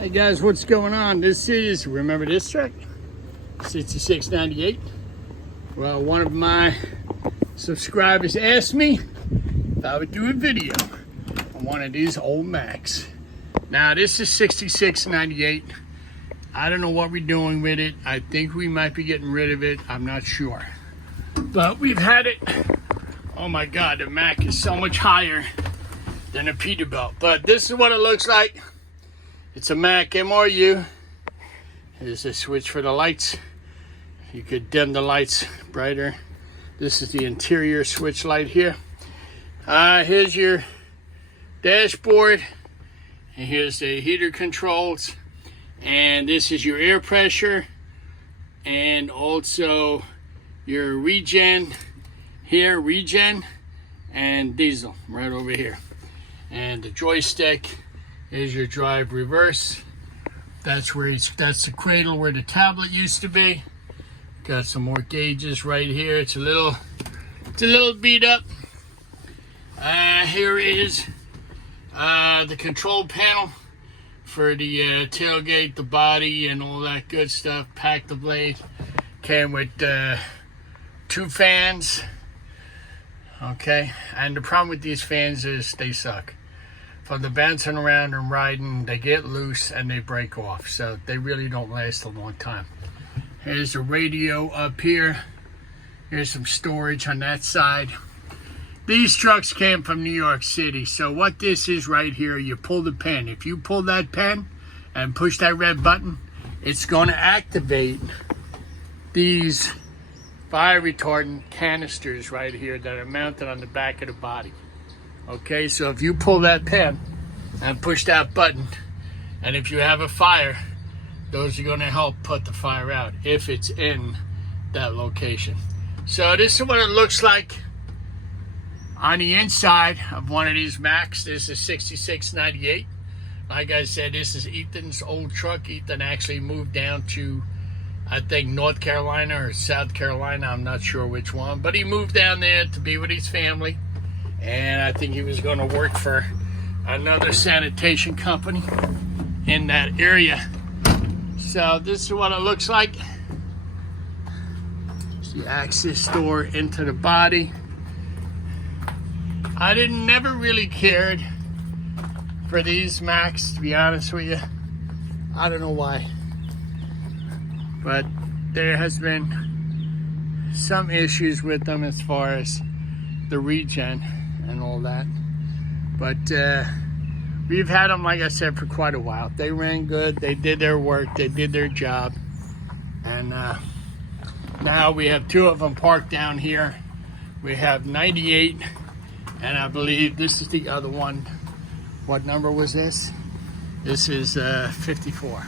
Hey guys, what's going on? This is, remember this truck? 6698. Well, one of my subscribers asked me if I would do a video on one of these old Macks. Now this is 6698. I don't know what we're doing with it. I think we might be getting rid of it. I'm not sure. But we've had it. Oh my God, the Mack is so much higher than a Peterbilt. But this is what it looks like. It's a Mack MRU. There's a switch for the lights. You could dim the lights brighter. This is the interior switch light here. Here's your dashboard. And here's the heater controls. And this is your air pressure. And also your regen. Here, regen and diesel right over here. And the joystick is your drive reverse. That's the cradle where the tablet used to be. Got some more gauges right here. It's a little beat up. Here is the control panel for the tailgate, the body, and all that good stuff. Packed the blade. Came with 2 fans. Okay, and the problem with these fans is they suck. From the bouncing around and riding, they get loose and they break off. So they really don't last a long time. Here's the radio up here. Here's some storage on that side. These trucks came from New York City. So what this is right here, you pull the pin. If you pull that pin and push that red button, it's going to activate these fire retardant canisters right here that are mounted on the back of the body. Okay, so if you pull that pin and push that button, and if you have a fire, those are going to help put the fire out if it's in that location. So this is what it looks like on the inside of one of these Macks. This is 6698. Like I said, this is Ethan's old truck. Ethan actually moved down to, I think, North Carolina or South Carolina. I'm not sure which one, but he moved down there to be with his family. And I think he was going to work for another sanitation company in that area. So this is what it looks like. It's the access door into the body. I never really cared for these Macks, to be honest with you. I don't know why. But there has been some issues with them as far as the regen and all that, but we've had them, like I said, for quite a while. They ran good, they did their work, they did their job, and now we have 2 of them parked down here. We have 98, and I believe this is the other one. What number was this? This is 54.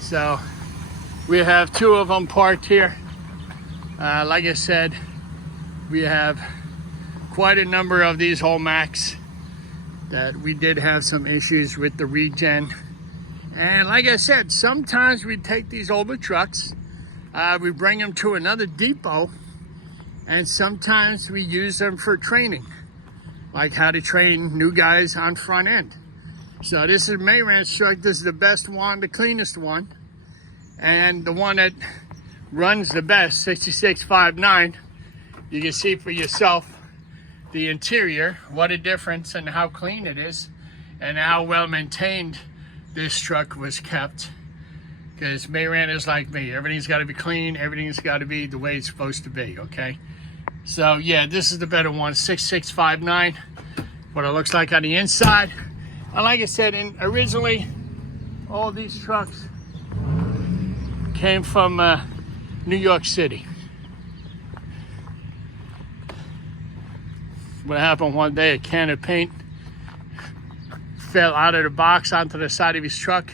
So we have 2 of them parked here. Like I said, we have quite a number of these whole Macks that we did have some issues with the regen. And like I said, sometimes we take these older trucks, we bring them to another depot, and sometimes we use them for training, like how to train new guys on front end. So this is Mayran's truck. This is the best one, the cleanest one, and the one that runs the best, 6659. You can see for yourself the interior, what a difference, and how clean it is, and how well maintained this truck was kept. Because Mayran is like me. Everything's got to be clean. Everything's got to be the way it's supposed to be, okay? So yeah, this is the better one, 6659. What it looks like on the inside. And like I said, originally, all these trucks came from New York City. What happened one day, a can of paint fell out of the box onto the side of his truck,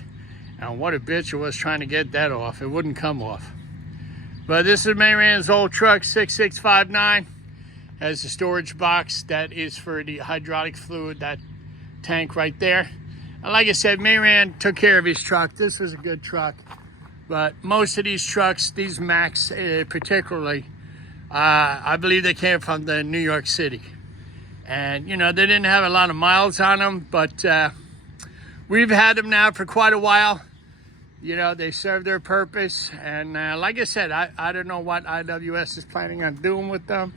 and what a bitch it was trying to get that off. It wouldn't come off. But this is Mayran's old truck, 6659. Has a storage box that is for the hydraulic fluid, that tank right there. And like I said, Mayran took care of his truck. This was a good truck. But most of these trucks, these Macks particularly, I believe they came from the New York City. And, you know, they didn't have a lot of miles on them, but we've had them now for quite a while. You know, they serve their purpose. And like I said, I don't know what IWS is planning on doing with them,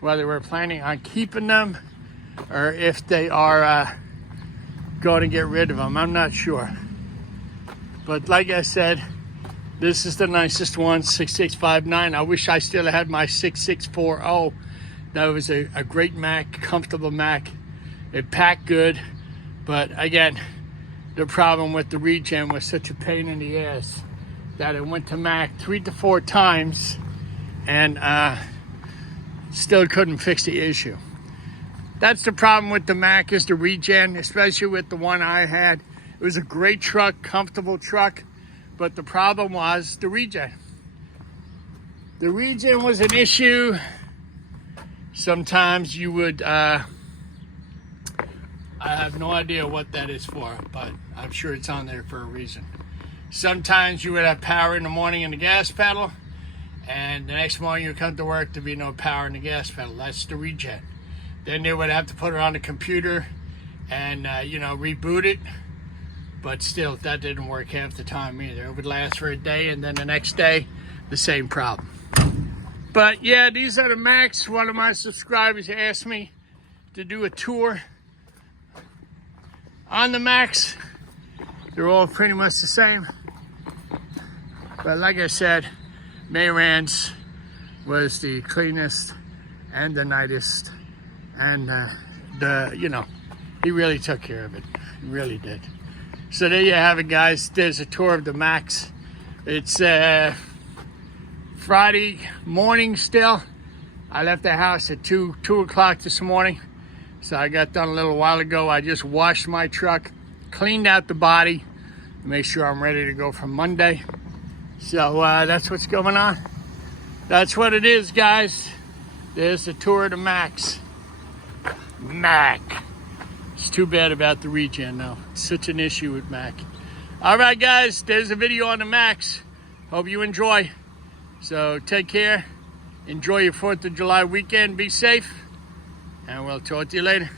whether we're planning on keeping them or if they are going to get rid of them. I'm not sure. But like I said, this is the nicest one, 6659. I wish I still had my 6640. That was a great Mack, comfortable Mack. It packed good, but again, the problem with the regen was such a pain in the ass that it went to Mack 3 to 4 times and still couldn't fix the issue. That's the problem with the Mack, is the regen, especially with the one I had. It was a great truck, comfortable truck, but the problem was the regen. The regen was an issue. Sometimes you would, I have no idea what that is for, but I'm sure it's on there for a reason. Sometimes you would have power in the morning in the gas pedal, and the next morning you come to work, there'd be no power in the gas pedal. That's the regen. Then they would have to put it on the computer and, you know, reboot it. But still, that didn't work half the time either. It would last for a day, and then the next day, the same problem. But yeah, these are the Macks. One of my subscribers asked me to do a tour on the Macks. They're all pretty much the same. But like I said, Mayran's was the cleanest and the nicest. And you know, he really took care of it. He really did. So there you have it, guys. There's a tour of the Macks. It's Friday morning still. I left the house at 2 o'clock this morning. So I got done a little while ago. I just washed my truck, cleaned out the body, make sure I'm ready to go for Monday. So that's what's going on. That's what it is, guys. There's the tour of the Macks. Mack. It's too bad about the regen, though. It's such an issue with Mack. All right, guys, there's a video on the Macks. Hope you enjoy. So take care. Enjoy your 4th of July weekend. Be safe. And we'll talk to you later.